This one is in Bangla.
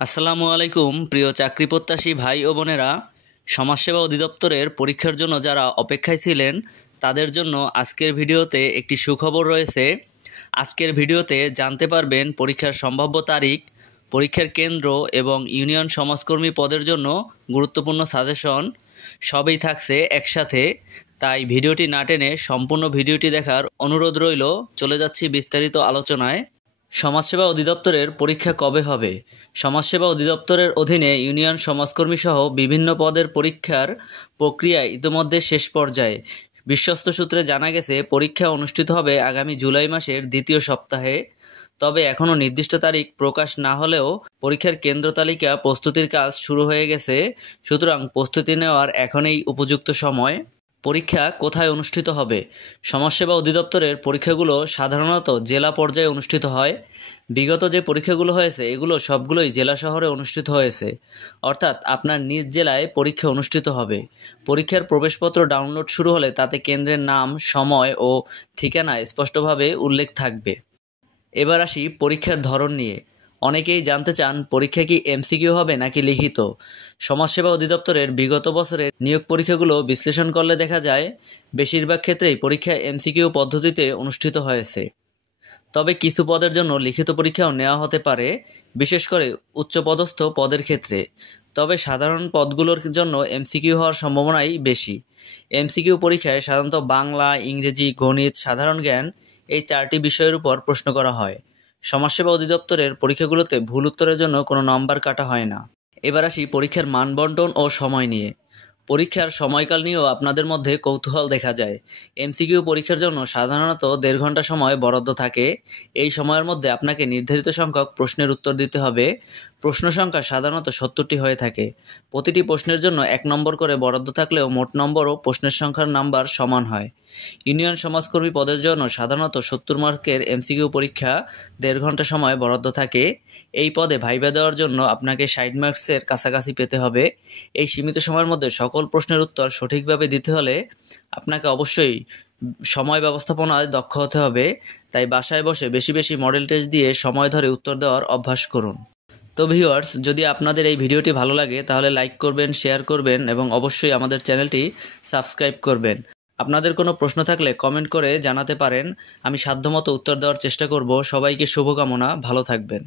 আসসালামু আলাইকুম প্রিয় চাকরি প্রত্যাশী ভাই ও বোনেরা। সমাজসেবা অধিদপ্তরের পরীক্ষার জন্য যারা অপেক্ষায় ছিলেন তাদের জন্য আজকের ভিডিওতে একটি সুখবর রয়েছে। আজকের ভিডিওতে জানতে পারবেন পরীক্ষার সম্ভাব্য তারিখ, পরীক্ষার কেন্দ্র এবং ইউনিয়ন সমাজকর্মী পদের জন্য গুরুত্বপূর্ণ সাজেশন সবই থাকছে একসাথে। তাই ভিডিওটি না টেনে সম্পূর্ণ ভিডিওটি দেখার অনুরোধ রইল। চলে যাচ্ছি বিস্তারিত আলোচনায়। সমাজসেবা অধিদপ্তরের পরীক্ষা কবে হবে? সমাজসেবা অধিদপ্তরের অধীনে ইউনিয়ন সমাজকর্মী সহ বিভিন্ন পদের পরীক্ষার প্রক্রিয়া ইতিমধ্যে শেষ পর্যায়ে। বিশ্বস্ত সূত্রে জানা গেছে পরীক্ষা অনুষ্ঠিত হবে আগামী জুলাই মাসের দ্বিতীয় সপ্তাহে। তবে এখনও নির্দিষ্ট তারিখ প্রকাশ না হলেও পরীক্ষার কেন্দ্র তালিকা প্রস্তুতির কাজ শুরু হয়ে গেছে। সুতরাং প্রস্তুতি নেওয়ার এখনই উপযুক্ত সময়। পরীক্ষা কোথায় অনুষ্ঠিত হবে? সমাজসেবা অধিদপ্তরের পরীক্ষাগুলো সাধারণত জেলা পর্যায়ে অনুষ্ঠিত হয়। বিগত যে পরীক্ষাগুলো হয়েছে এগুলো সবগুলোই জেলা শহরে অনুষ্ঠিত হয়েছে, অর্থাৎ আপনার নিজ জেলায় পরীক্ষা অনুষ্ঠিত হবে। পরীক্ষার প্রবেশপত্র ডাউনলোড শুরু হলে তাতে কেন্দ্রের নাম, সময় ও ঠিকানা স্পষ্টভাবে উল্লেখ থাকবে। এবার আসি পরীক্ষার ধরন নিয়ে। অনেকেই জানতে চান পরীক্ষা কি এমসিকিউ হবে নাকি লিখিত। সমাজসেবা অধিদপ্তরের বিগত বছরের নিয়োগ পরীক্ষাগুলো বিশ্লেষণ করলে দেখা যায় বেশিরভাগ ক্ষেত্রেই পরীক্ষা এমসিকিউ পদ্ধতিতে অনুষ্ঠিত হয়েছে। তবে কিছু পদের জন্য লিখিত পরীক্ষাও নেওয়া হতে পারে, বিশেষ করে উচ্চপদস্থ পদের ক্ষেত্রে। তবে সাধারণ পদগুলোর জন্য এমসিকিউ হওয়ার সম্ভাবনাই বেশি। এমসিকিউ পরীক্ষায় সাধারণত বাংলা, ইংরেজি, গণিত, সাধারণ জ্ঞান এই 4টি বিষয়ের উপর প্রশ্ন করা হয়। সমাজসেবা অধিদপ্তরের পরীক্ষাগুলোতে ভুল উত্তরের জন্য কোনো নম্বর কাটা হয় না। এবার আসি পরীক্ষার মানবন্টন ও সময় নিয়ে। পরীক্ষার সময়কাল নিয়েও আপনাদের মধ্যে কৌতূহল দেখা যায়। এমসিকিউ পরীক্ষার জন্য সাধারণত 1.5 ঘন্টা সময় বরাদ্দ থাকে। এই সময়ের মধ্যে আপনাকে নির্ধারিত সংখ্যক প্রশ্নের উত্তর দিতে হবে। প্রশ্ন সংখ্যা সাধারণত 70টি হয়ে থাকে। প্রতিটি প্রশ্নের জন্য 1 নম্বর করে বরাদ্দ থাকলেও মোট নম্বর ও প্রশ্নের সংখ্যার নাম্বার সমান হয়। ইউনিয়ন সমাজকর্মী পদের জন্য সাধারণত 70 মার্কের এমসিকিউ পরীক্ষা 1.5 ঘন্টা সময় বরাদ্দ থাকে। এই পদে ভাইভা দেওয়ার জন্য আপনাকে 60 মার্কসের কাছাকাছি পেতে হবে। এই সীমিত সময়ের মধ্যে সকল প্রশ্নের উত্তর সঠিকভাবে দিতে হলে আপনাকে অবশ্যই সময় ব্যবস্থাপনায় দক্ষ হতে হবে। তাই বাসায় বসে বেশি বেশি মডেল টেস্ট দিয়ে সময় ধরে উত্তর দেওয়ার অভ্যাস করুন। তো ভিউয়ার্স, যদি আপনাদের এই ভিডিওটি ভালো লাগে তাহলে লাইক করবেন, শেয়ার করবেন এবং অবশ্যই আমাদের চ্যানেলটি সাবস্ক্রাইব করবেন। আপনাদের কোনো প্রশ্ন থাকলে কমেন্ট করে জানাতে পারেন। আমি সাধ্যমতো উত্তর দেওয়ার চেষ্টা করব। সবাইকে শুভকামনা, ভালো থাকবেন।